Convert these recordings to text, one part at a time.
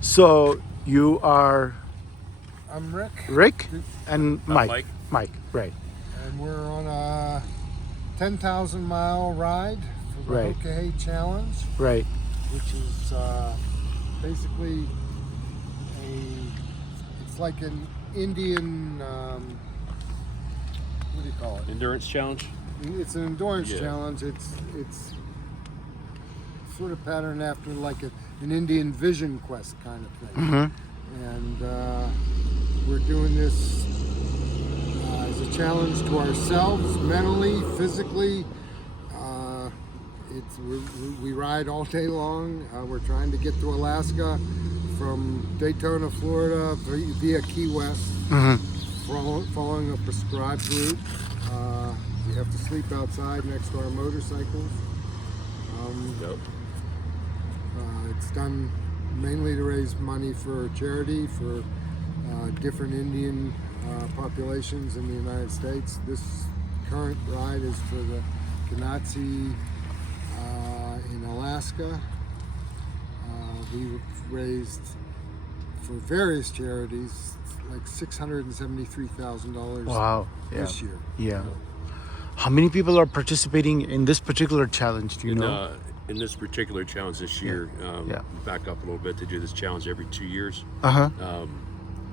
So you are I'm Rick, Rick and Mike. Mike. Mike, right. and we're on a 10,000 mile ride for the Right. Hoka He Challenge, Right. which is basically it's like an Indian, what do you call it? Endurance challenge. It's an endurance Yeah. challenge. It's sort of patterned after like an Indian vision quest kind of thing. Mm-hmm. And we're doing this as a challenge to ourselves, mentally, physically. We ride all day long. We're trying to get to Alaska from Daytona, Florida, via Key West, following a prescribed route. We have to sleep outside next to our motorcycles. Yep. It's done mainly to raise money for charity for different Indian populations in the United States. This current ride is for the Kanatsi in Alaska. We raised for various charities like $673,000 Wow. Yeah. this year. Yeah. How many people are participating in this particular challenge? Do you know? In this particular challenge this year, Yeah. back up a little bit, they do this challenge every 2 years, Uh-huh.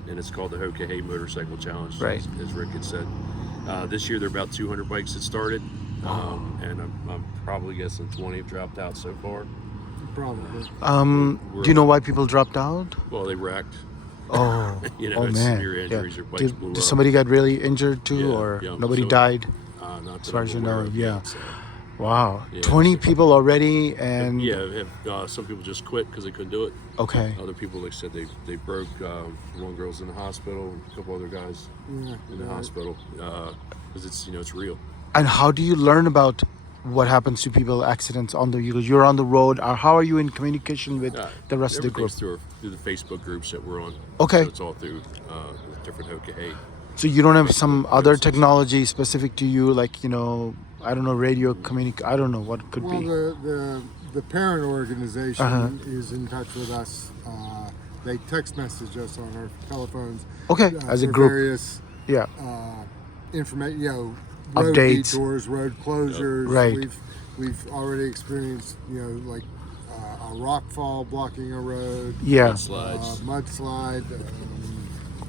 and it's called the Hoka He Motorcycle Challenge, Right. as Rick had said. This year, there are about 200 bikes that started, and I'm probably guessing 20 have dropped out so far. Probably. Do you know why people dropped out? Well, they wrecked. Oh, You know, oh it's man. severe injuries, Yeah. or bikes blew Did up. somebody get really injured too, Yeah, or yeah, nobody so- died? Not As that far I'm as you aware know, of yeah. yet, so. Wow, Yeah, 20 so- people already, and Yeah, some people just quit because they couldn't do it. okay, Other people, like I said, they broke. One girl's in the hospital, a couple other guys in the hospital because it's real. and how do you learn about what happens to people accidents on the you're on the road, or how are you in communication with the rest of the group? Everything's through the Facebook groups that we're on. Okay. So it's all through different Hoka He. So you don't have some Facebook other posts. technology specific to you, like I don't know, radio I don't know what it could Well, be. the parent organization Uh-huh. is in touch with us. They text message us on our telephones. Okay, as a for group. various Yeah. information, road Updates. detours, road closures. Right. We've already experienced, like a rock fall blocking a road, Yeah. Slides. mudslide.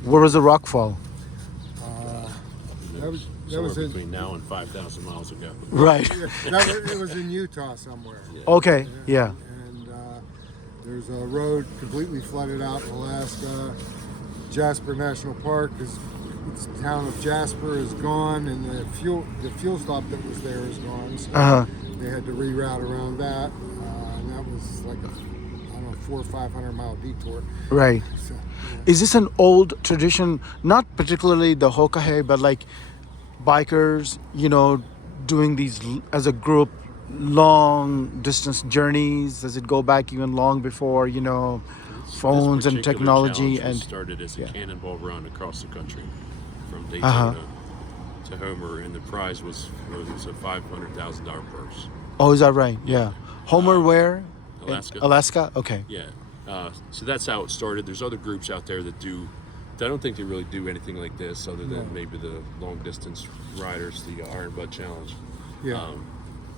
Where was the rock fall? That Somewhere was in, between now and 5,000 miles ago. Right. it was in Utah somewhere. Okay. Yeah. And there's a road completely flooded out in Alaska. Jasper National Park the town of Jasper is gone, and the fuel stop that was there is gone. So they had to reroute around that, and that was like a 400 or 500 mile detour. Right. So, Is this an old tradition? Not particularly the Hoka He, but like bikers, doing these as a group, long distance journeys. Does it go back even long before phones This and particular technology? challenge was And started as a yeah. cannonball run across the country from Daytona to Homer, and the prize was a $500,000 purse. oh, is that right? Yeah. Homer, where? Alaska. Alaska. Okay. Yeah. So that's how it started. There's other groups out there that do. I don't think they really do anything like this, other than maybe the long distance riders, the Iron Bud Challenge. yeah.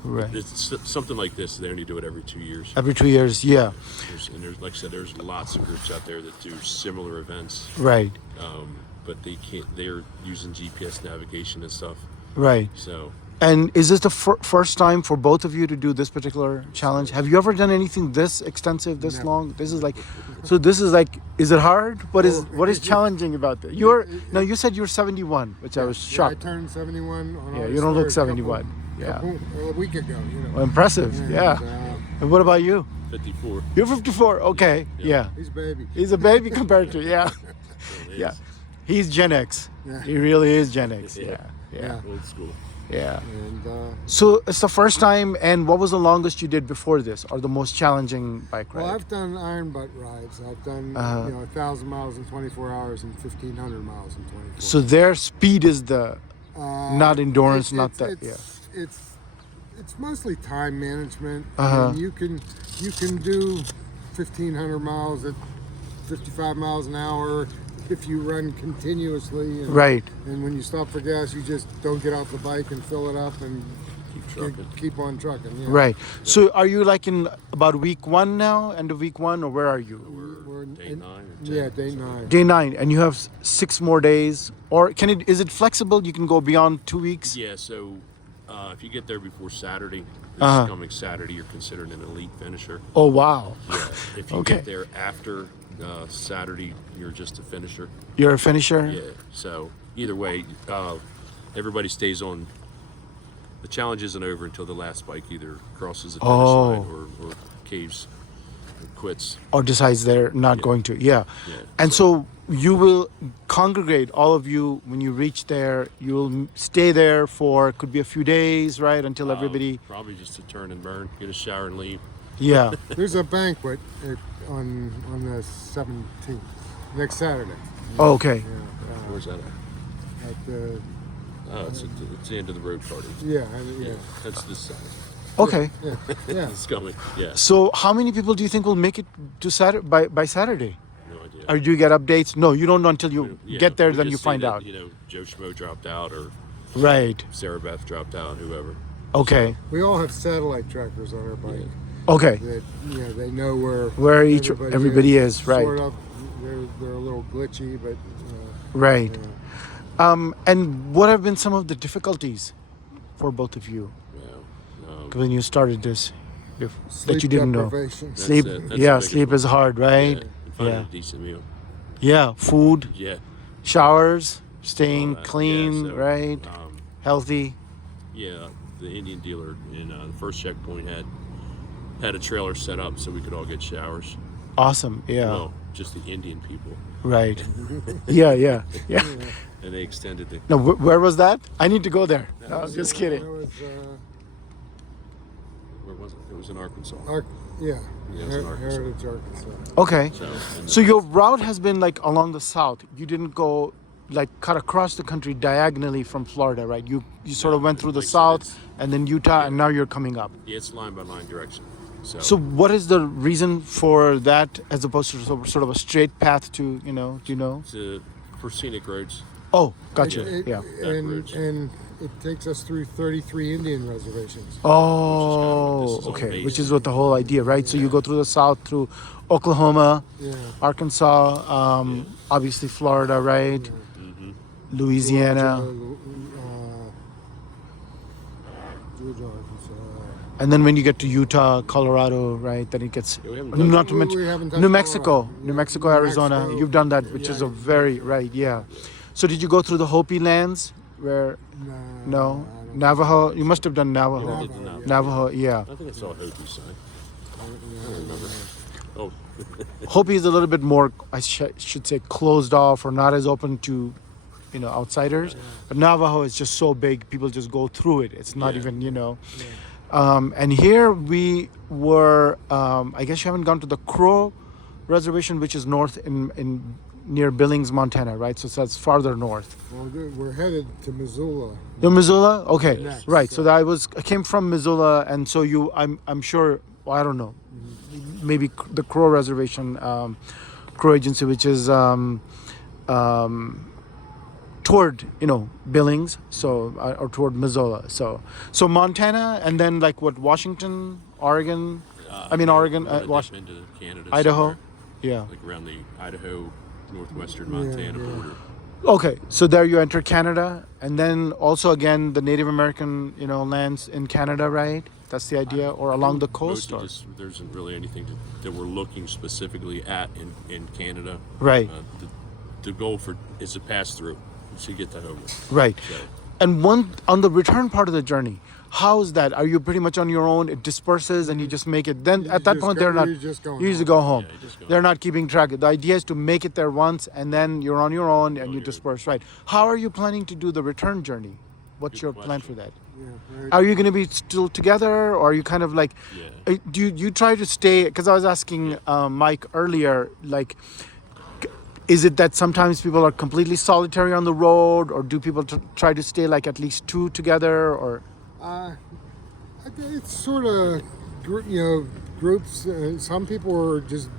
Right. It's something like this. They only do it every 2 years. Every 2 years. Yeah. There's, like I said, there's lots of groups out there that do similar events, Right. but they can't. They're using GPS navigation and stuff. Right. So And is this the first time for both of you to do this particular challenge? Have you ever done anything this extensive, this Never. long? This is like, is it hard? What is challenging about this? You said you're 71, which I was Yeah, I shocked. turned 71 on Yeah, August you don't look 3rd, 71. Yeah. a week ago. Well, impressive. And, Yeah. And what about you? 54. You're 54. Okay. Yeah. He's a baby. He's a baby compared to, yeah. It Yeah. is. He's Gen X. Yeah. He really is Gen X. Yeah. Yeah. Yeah. Old school. Yeah. And So it's the first time, and what was the longest you did before this, or the most challenging bike ride? well, I've done iron butt rides. I've done 1,000 miles in 24 hours and 1,500 miles in 24. So their speed is the not endurance, not that. It's mostly time management. Uh-huh. I mean, you can do 1,500 miles at 55 miles an hour if you run continuously. And, Right. And when you stop for gas, you just don't get off the bike and fill it up and Keep trucking. keep on trucking. Yeah. Right. So are you like in about week 1 now, end of week 1, or where are you? We're Day 9 or 10. Yeah, day 9. Day 9, and you have 6 more days, or is it flexible? You can go beyond 2 weeks? Yeah, so if you get there before Saturday, this Uh-huh. coming Saturday, you're considered an elite finisher. Oh, wow. Yeah. If you Okay. get there after Saturday, you're just a finisher. You're a finisher? Yeah. So either way, everybody stays on. The challenge isn't over until the last bike either crosses the finish line or caves or quits. Or decides they're not going to. Yeah. Yeah. And so you will congregate, all of you, when you reach there. You'll stay there for, could be a few days, right? Until everybody. Probably just to turn and burn, get a shower and leave. Yeah. There's a banquet on the 17th, next Saturday. Oh, okay. Where's that at? At the It's the end of the road party. yeah. That's this Saturday. Okay. Yeah. It's coming. Yeah. So how many people do you think will make it to Saturday by Saturday? No idea. Or do you get updates? No, you don't know until you Yeah, get there, we then just you see find that, out. Joe Schmo dropped out or Right. Sarah Beth dropped out, whoever. Okay. We all have satellite trackers on our bike Okay. that they know where Where everybody is, right. Sort of, they're a little glitchy, but Right. And what have been some of the difficulties for both of you Yeah. when you started this that sleep you didn't know? deprivation. That's Sleep, it. That's the yeah, biggest sleep one. is hard, right? And finding Yeah. a decent meal. Yeah, food, Yeah. showers, staying all that. clean, Yeah, so, right? Healthy. Yeah, the Indian dealer in the first checkpoint had a trailer set up so we could all get showers. Awesome. Yeah. Well, just the Indian people, Right. Yeah. and they extended the. No, where was that? I need to go there. No, I'm just That kidding. was, Where was it? It was in Arkansas. yeah, Yeah, it's in Arkansas. Heritage, Arkansas. Okay. and So your route has been like along the south. You didn't go like cut across the country diagonally from Florida, right? You sort of went through the like I said, south it's- and then Utah, and now you're coming up. Yeah, it's line by line direction. So what is the reason for that, as opposed to sort of a straight path to, do you know? it's for scenic roads. Oh, gotcha. Yeah. Backwards. And it takes us through 33 Indian reservations. Oh, this is all okay. based. Which is what the whole idea, right? So you go through the south, through Oklahoma, Yeah. Arkansas, obviously Florida, right? Louisiana. Georgia, Arkansas. And then when you get to Utah, Colorado, right, then it gets, Yeah, we haven't done- not to we mention haven't touched New Mexico, Colorado. New Yeah, Mexico, New Arizona. Mexico. You've done that, which is a very, right, yeah. So did you go through the Hopi lands where, no, Navajo? You must have done Navajo. Yeah, we did the Navajo. Navajo, yeah. I think I saw a Hopi sign. I don't remember. Oh, Hopi is a little bit more, I should say, closed off or not as open to, outsiders. But Navajo is just so big, people just go through it. It's not Yeah. even, and here we were, I guess you haven't gone to the Crow Reservation, which is north in near Billings, Montana, right? So that's farther north. Well, we're headed to Missoula. You're Missoula? Okay, Next, right. So I came from Missoula, and so I'm sure, well, I don't know, maybe the Crow Reservation, Crow Agency, which is toward Billings, so or toward Missoula. So Montana, and then like what, Washington, Oregon, Oregon, we're gonna dip Washington, into Canada, Idaho, somewhere, yeah. like around the Idaho, northwestern Montana border. Okay, so there you enter Canada, and then also again the Native American lands in Canada, right? That's the idea, or along the coast, Mostly or just, there isn't really anything that we're looking specifically at in Canada. right, The goal is to pass through to get to home. right. So, And on the return part of the journey, how is that? Are you pretty much on your own? It disperses and you just make it. Then at that just point, go- they're not. you just go You usually home. go home. Yeah, you just go They're home. not keeping track. The idea is to make it there once, and then you're on your own and you disperse. Right. How are you planning to do the return journey? What's Good your plan for question. that? Yeah, right. Are you going to be still together, or are you kind of like? Yeah. Do you try to stay? Because I was asking Mike earlier, like. Is it that sometimes people are completely solitary on the road, or do people try to stay like at least two together, or? I think it's sort of, groups. Some people are just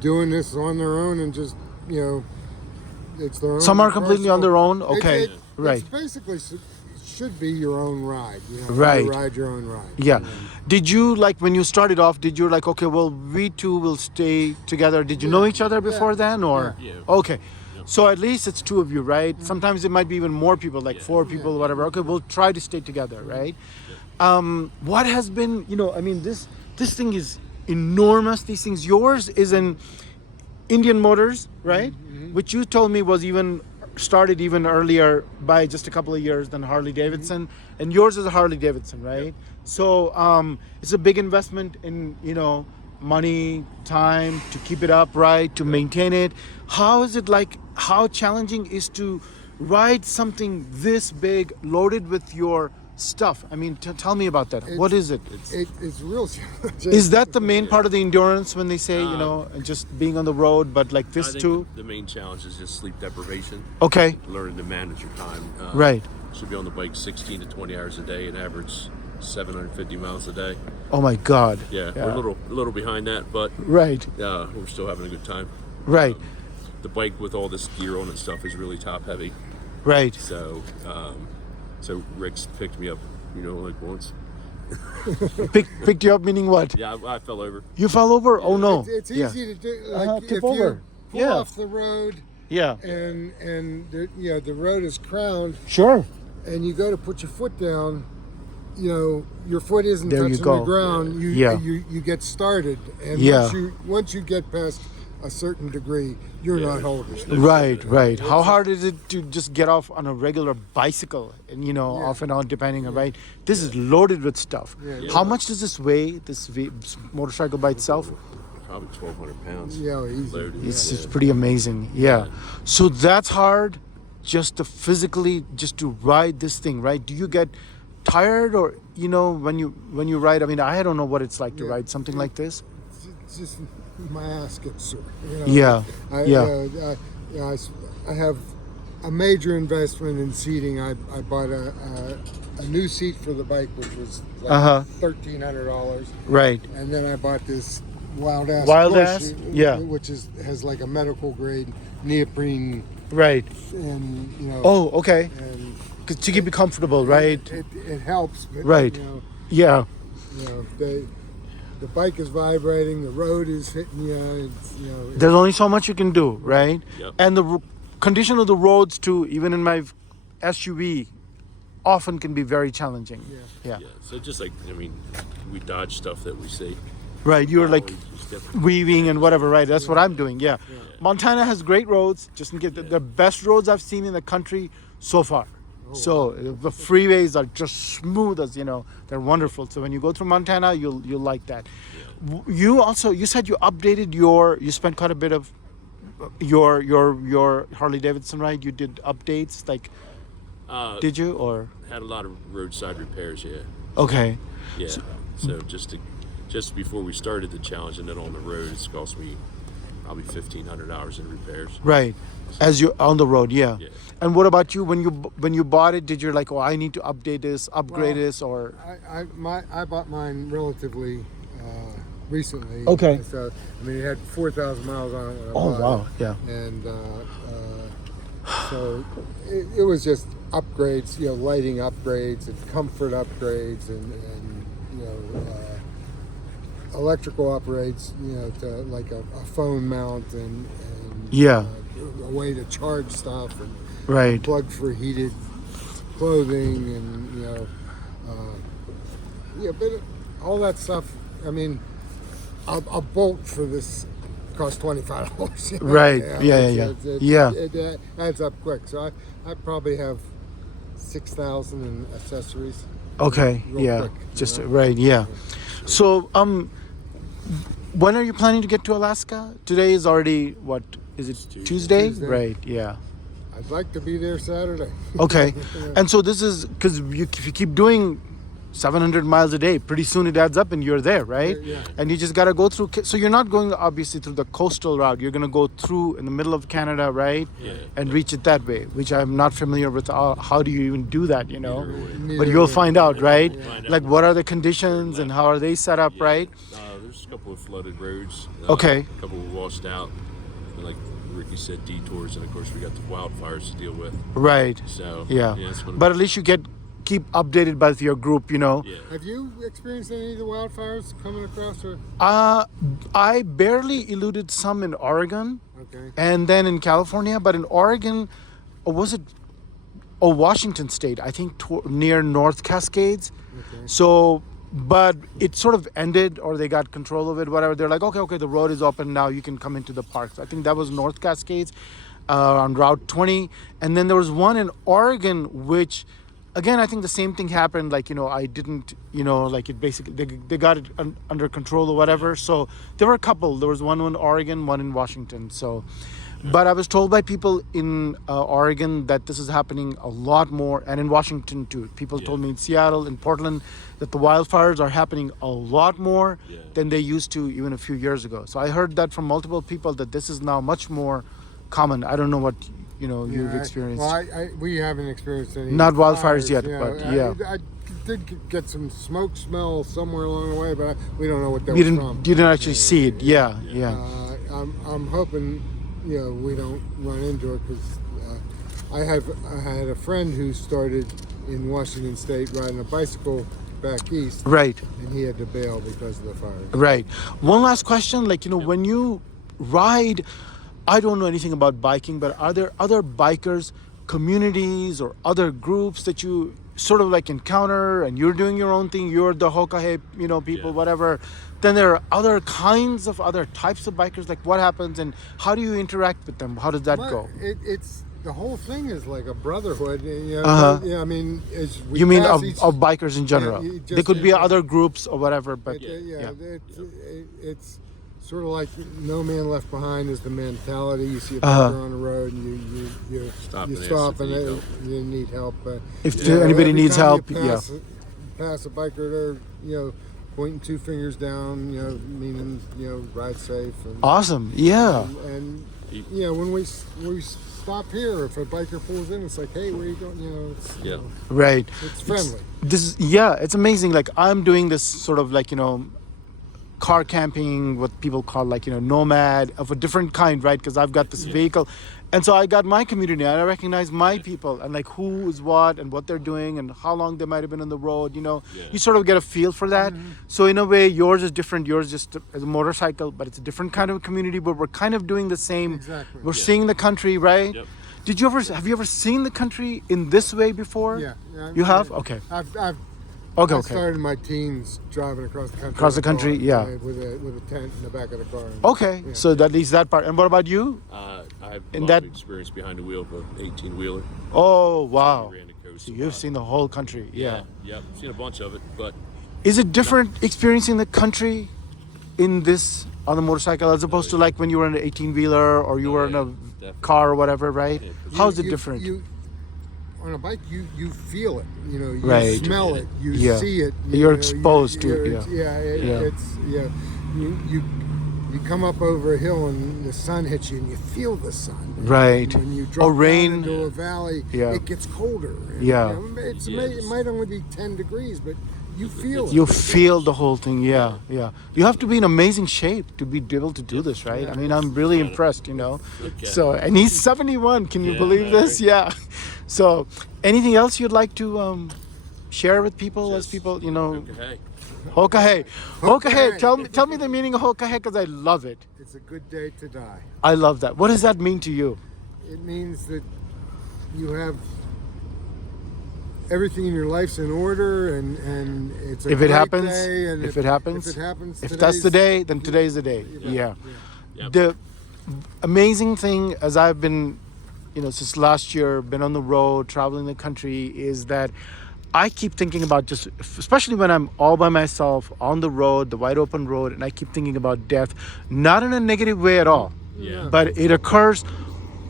doing this on their own and just, you know, it's their own. Some are completely on their own. It- Okay, it- right. It's basically should be your own ride. You know, Right. You ride your own ride. Yeah. Did you like when you started off? Did you like okay? Well, we two will stay together. Did you know each other before then, or Yeah. okay? So at least it's two of you, right? Sometimes it might be even more people, like four people, whatever. Okay, we'll try to stay together, right? What has been, you know, I mean, this thing is enormous. These things. Yours is an Indian Motors, right? Which you told me was even started even earlier by just a couple of years than Harley Davidson, and yours is a Harley Davidson, right? So it's a big investment in, you know, money, time to keep it up, right, to maintain it. How is it like? How challenging is to ride something this big, loaded with your stuff? I mean, tell me about that. What is it? It's real challenging. Is that the main part of the endurance when they say, you know, just being on the road, but like I this think too? the main challenge is just sleep deprivation. Okay, Learning to manage your time. right. Should be on the bike 16 to 20 hours a day and average 750 miles a day. Oh my God. Yeah, we're a little behind that, but Right, we're still having a good time. right, The bike with all this gear on and stuff is really top heavy. right. So, so Rick's picked me up, you know, like once. Picked you up meaning what? Yeah, I fell over. You fell over? Oh no. It's Yeah. easy to do. Like tip if over. you pull Yeah. off the road Yeah. and you know the road is crowned, Sure. and you go to put your foot down, you know your foot isn't There you touching go. the ground. Yeah. You get started, and Yeah. once you get past a certain degree, you're not holding. Right, right. How hard is it to just get off on a regular bicycle and, you know, off and on depending on, right? This is loaded with stuff. Yeah. How much does this weigh, this motorcycle by itself? Probably 1,200 pounds. Yeah, easy. Loaded. It's pretty amazing. Yeah. So that's hard just to physically, just to ride this thing, right? Do you get tired or, you know, when you ride, I mean, I don't know what it's like to ride something like this. It's just my ass gets sore. You know? Yeah, I have a major investment in seating. I bought a new seat for the bike, which was like $1,300, Right. and then I bought this wild ass, which has like a medical grade neoprene, Right. and you know. Oh, okay. And 'Cause to keep it comfortable, right? It helps. But, Right. You Yeah. know, the bike is vibrating. The road is hitting you. There's only so much you can do, right? Yep. And the condition of the roads too, even in my SUV, often can be very challenging. Yeah. Yeah, so just like, I mean, we dodge stuff that we see. Right. You're like It's different. weaving and whatever, right? That's what I'm doing. Yeah. Montana has great roads. Just in case the best roads I've seen in the country so far. So the freeways are just smooth as, you know, they're wonderful. So when you go through Montana, you'll like that. You also, you said you updated you spent quite a bit of your Harley Davidson ride. You did updates, like, did you or? Had a lot of roadside repairs, yeah. Okay. Yeah. So just before we started the challenge and then on the road, it's cost me probably $1,500 in repairs. Right. As you on the road, yeah. Yeah. And what about you? When you bought it, did you like, oh, I need to update this, upgrade this, or? I bought mine relatively recently. Okay. So I mean, it had 4,000 miles on it. When I Oh bought wow, it. yeah. And so it was just upgrades, you know, lighting upgrades and comfort upgrades, and you know, electrical upgrades, you know, to like a phone mount and Yeah. a way to charge stuff, and Right. plug for heated clothing, and you know, but all that stuff. I mean, a bolt for this costs $25. You know? Right. Yeah. It adds up quick. So I probably have 6,000 in accessories. Okay. Real Yeah. quick, Just you know? right. Yeah. So when are you planning to get to Alaska? Today is already what? Is it Tuesday? Tuesday. Right. Yeah. I'd like to be there Saturday. Okay. And so this is because if you keep doing 700 miles a day, pretty soon it adds up and you're there, right? Yeah. And you just got to go through. So you're not going obviously through the coastal route. You're going to go through in the middle of Canada, right? Yeah. And reach it that way, which I'm not familiar with. How do you even do that, you know? Neither But you'll way. find out, right? Find out. Like what are the conditions and how are they set up, right? There's a couple of flooded roads. Okay. A couple were washed out. And like Ricky said, detours, and of course we got the wildfires to deal with. Right. So Yeah. it's one of But at least you keep updated by your group, you know. yeah. Have you experienced any of the wildfires coming across? Or I barely eluded some in Oregon okay, and then in California, but in Oregon, or was it Washington State? I think near North Cascades. okay. So, but it sort of ended, or they got control of it, whatever. They're like, okay, the road is open now. You can come into the parks. I think that was North Cascades on Route 20. And then there was one in Oregon, which, again, I think the same thing happened. Like, I didn't, like it basically, they got it under control or whatever. So there were a couple. There was one in Oregon, one in Washington. So, but I was told by people in Oregon that this is happening a lot more, and in Washington too. People told me in Seattle, in Portland, that the wildfires are happening a lot more than they used to even a few years ago. So I heard that from multiple people that this is now much more common. I don't know what you've experienced. We haven't experienced any. Not wildfires fires, yet, you know. but yeah. I did get some smoke smell somewhere along the way, but we don't know what that You was didn't from. you didn't actually see it. Yeah. I'm hoping we don't run into it because I had a friend who started in Washington State riding a bicycle back east, Right. and he had to bail because of the fire. Right. One last question, when you ride, I don't know anything about biking, but are there other bikers, communities, or other groups that you sort of like encounter, and you're doing your own thing, you're the Hoka He, people, whatever. Then there are other kinds of other types of bikers. Like, what happens and how do you interact with them? How does that go? It's the whole thing is like a brotherhood. Uh-huh. I mean, as we You mean pass of bikers in general? you They just- could be other groups or whatever, but it's sort of like no man left behind is the mentality. You see a Uh-huh. biker on the road, and you Stop you and ask stop if and they need help. you need help. If anybody every needs time help, you pass a biker, they're pointing two fingers down, meaning ride safe. And, Awesome. Yeah. and when we stop here, if a biker pulls in, it's like, hey, where are you going? Right. It's friendly. It's amazing. Like, I'm doing this sort of like, car camping, what people call like, nomad of a different kind, right? Because I've got this vehicle. And so I got my community and I recognize my people and like who is what and what they're doing and how long they might have been on the road, You sort of get a feel for that. Mm-hmm. So in a way, yours is different. Yours just as a motorcycle, but it's a different kind of community, but we're kind of doing the same. Exactly. We're seeing the country, right? Yep. Have you ever seen the country in this way before? Yeah. You have? Okay. I Okay. started in my teens driving across the country. Across the in a car, country, yeah. With a tent in the back of the car. Okay. Yeah. So that leaves that part. And what about you? I have a In lot that- of experience behind the wheel of an 18-wheeler. Oh, wow. Ran the coast So a you've lot. seen the whole country. Yeah. Yep. Seen a bunch of it, but Is it different experiencing the country in this on a motorcycle as opposed to like when you were in an 18-wheeler or you were in a definitely. car or whatever, right? Yeah. How's it different? On a bike, you feel it. You Right. smell it. You Yeah. see it. You're exposed to it, It's you come up over a hill and the sun hits you and you feel the sun. Right. And when you Or drop rain. down into a valley, Yeah. it gets colder. And, Yeah. It might only be 10 degrees, but you feel it. You feel the whole thing, yeah. You have to be in amazing shape to be able to do this, right? I mean, I'm really impressed, Okay. So, and he's 71. Can you Yeah, believe this? right. Yeah. So, anything else you'd like to share with people as Just people, Okay. Hoka He. Hoka He. He. Tell me the meaning of Hoka He because I love it. It's a good day to die. I love that. What does that mean to you? It means that you have everything in your life's in order, and it's a If it great happens, day, and if it happens, if that's the today's- day, then today's the day. Yeah. Yep. The amazing thing, as I've been, since last year, been on the road, traveling the country, is that I keep thinking about just, especially when I'm all by myself on the road, the wide open road, and I keep thinking about death, not in a negative way at all, Yeah. but it occurs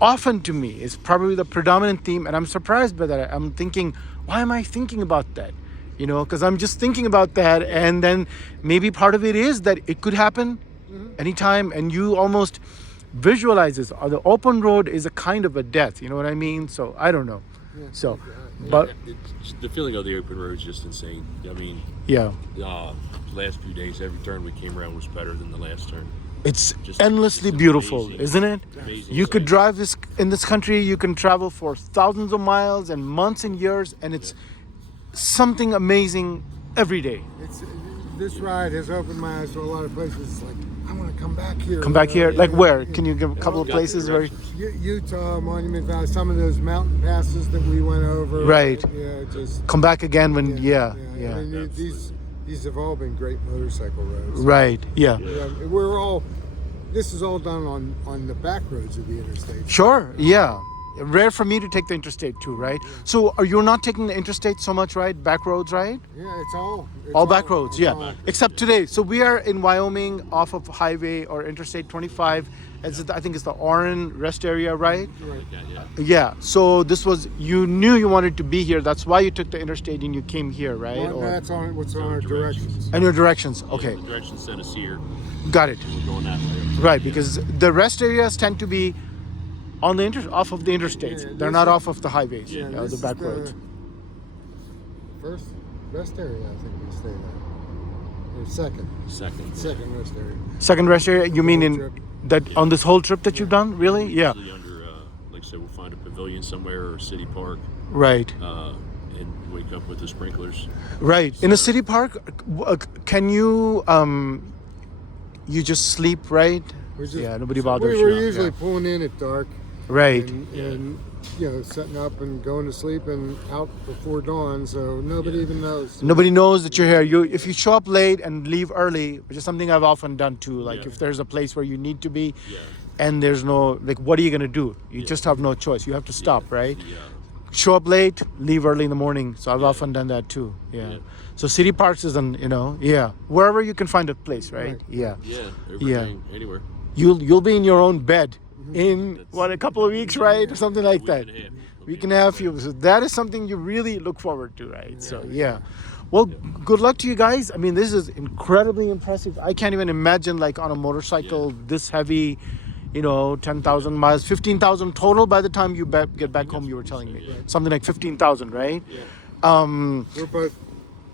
often to me. It's probably the predominant theme, and I'm surprised by that. I'm thinking, why am I thinking about that? Because I'm just thinking about that, and then maybe part of it is that it could happen anytime, and you almost visualize this. The open road is a kind of a death, you know what I mean? So I don't know. So, but The feeling of the open road is just insane. I mean, yeah, last few days, every turn we came around was better than the last turn. It's Just- endlessly it's beautiful, amazing. isn't it? Amazing You could sight. drive this in this country. You can travel for thousands of miles and months and years, and it's something amazing every day. It's this ride has opened my eyes to a lot of places. It's like I want to come back here. Come back you know? here. Like Yeah. where? Can you give a couple of Got the places where? directions. Utah, Monument Valley, some of those mountain passes that we went over. Right. Yeah, just Come back again when? Yeah. I Yeah. mean, these have all been great motorcycle roads. Right. Yeah. We're all. This is all done on the back roads of the interstate. Sure. Yeah. Rare for me to take the interstate too, right? So are you not taking the interstate so much, right? Back roads, right? Yeah, it's All back roads, it's yeah. all- Except today. So we are in Wyoming off of highway or interstate 25. I think it's the Orin rest area, right? Right. Yeah. Yeah. So this was, you knew you wanted to be here. That's why you took the interstate and you came here, right? Well, Or, that's on what's on our Directions. directions. and your directions. Yeah, Okay. the directions sent us here. Got it. We're going that way. Right. Because the rest areas tend to be on the off of the interstates. Yeah, They're this not is- off of the highways, Yeah, the this back is roads. First rest area, I think we stayed at. Or second rest area. Second rest area, you mean in Trip. that on this whole trip that you've done? Really? Yeah. Usually under, like I said, we'll find a pavilion somewhere or a city park, Right. and wake up with the sprinklers. Right. In a city park, can you you just sleep, right? We just- Yeah, nobody bothers We were you. usually Yeah. pulling in at dark. Right. And setting up and going to sleep and out before dawn, so nobody even knows. Nobody knows that you're here. If you show up late and leave early, which is something I've often done too. Like Yeah. if there's a place where you need to be, Yeah. and there's no, like, what are you gonna do? You just have no choice. You have to stop, right? Yeah. Show up late, leave early in the morning. So I've often done that too. Yeah. Yeah. So city parks is wherever you can find a place, right? Right. Yeah. Yeah. Everything, anywhere. You'll be in your own bed in a couple of weeks, right, or something like that. Week and a half. So that is something you really look forward to, right? So yeah. Well, good luck to you guys. I mean, this is incredibly impressive. I can't even imagine like on a motorcycle this heavy, 10,000 miles, 15,000 total by the time you get back home. You were telling me something like 15,000, right? Yeah. We're both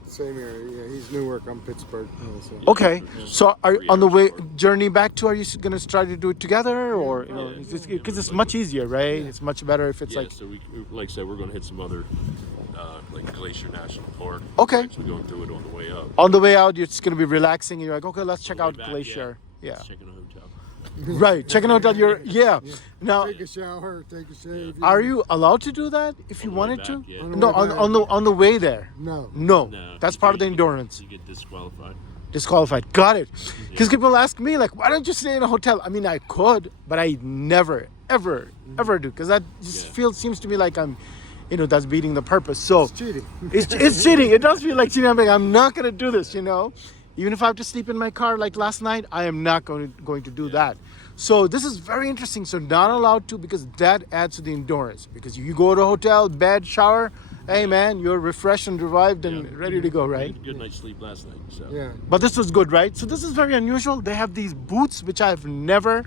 same area. Yeah, he's Newark, I'm Pittsburgh. So. Okay. So are 3 on the hours way apart. journey back to? Are you gonna try to do it together, or because it's much easier, right? It's much better if it's Yeah, like. so we, like I said, we're going to hit some other, like Glacier National Park. Okay. So we're going through it on the way up. On the way out, you're just gonna be relaxing, and you're like, okay, let's check On the out way back, Glacier. Yeah. Just checking a hotel. Right. Checking out that you're. Yeah. Now, Take a shower, take a shave. are you allowed to do that if you On the way wanted back, to? yeah. No, on the way there. No. No, No, that's you part of the get- endurance. You get disqualified. Disqualified. Got it. Because people ask me like, why don't you stay in a hotel? I mean, I could, but I never, ever do, because that just seems to me like I'm, that's beating the purpose. So It's cheating. it's cheating. It does feel like cheating. I'm like, I'm not gonna do this. Even if I have to sleep in my car like last night, I am not going to do that. So this is very interesting. So not allowed to, because that adds to the endurance. Because you go to a hotel, bed, shower, hey man, you're refreshed and revived and ready to go, right? Good night's sleep last night. So. Yeah. But this was good, right? So this is very unusual. They have these booths which I've never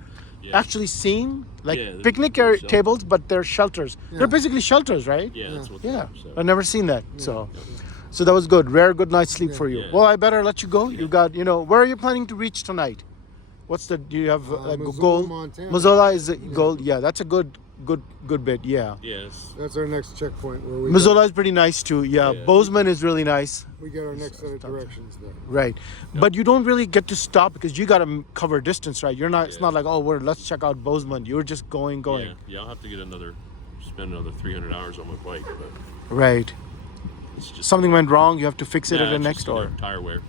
actually seen, like Yeah, picnic they're area shelters. tables, but they're shelters. They're basically shelters, right? Yeah, that's what Yeah, they are. So. I've never seen that. So that was good. Rare good night's sleep for you. Yeah. Well, I better let you go. You got, where are you planning to reach tonight? Do you have like a Missoula, goal? Montana. Missoula is the goal. Yeah, that's a good bit. Yeah. Yes. That's our next checkpoint where we Missoula is pretty nice too. Yeah. Yeah. Bozeman is really nice. we get our next set of directions there. Right. But you don't really get to stop because you got to cover distance, right? You're not. It's not like, oh, let's check out Bozeman. You're just going. Yeah, I'll have to spend another 300 hours on my bike, but Right. it's just Something went wrong. You have to fix it Nah, at the it's next just, door. tire wear.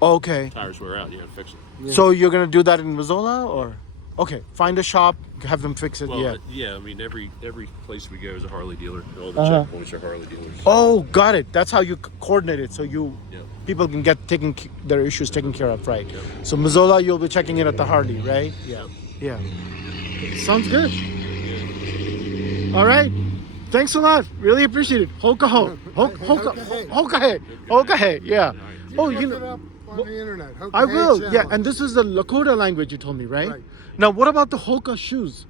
Okay. Tires wear out. You got to fix it. Yeah. So you're gonna do that in Missoula, or? Okay. Find a shop. Have them fix it. Well, Yeah. I mean, every place we go is a Harley dealer. All the Uh-huh. checkpoints are Harley dealers. Oh, got it. That's how you coordinate it. So Yeah. people can get their issues taken care of, right? So Missoula, you'll be checking in at the Harley, right? Yep. Yeah. Sounds good. All right. Thanks a lot. Really appreciate it. Hoka Ho. Hoka He. Hoka He. Yeah. Oh, Look you it know. up on the internet. Hoka I He will. Yeah. Challenge. And this is the Lakota language you told me, right? Right. Now, what about the Hoka shoes?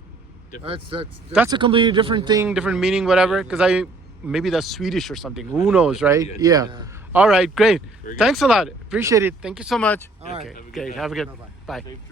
That's That's a different. completely different thing, different meaning, whatever. Because maybe that's Swedish or something. Who knows, right? Yeah. All right, great. Very good. Thanks a lot. Appreciate it. Thank you so much. All right. Okay, Have a good okay. day. Have a good. Bye-bye. Bye. Safe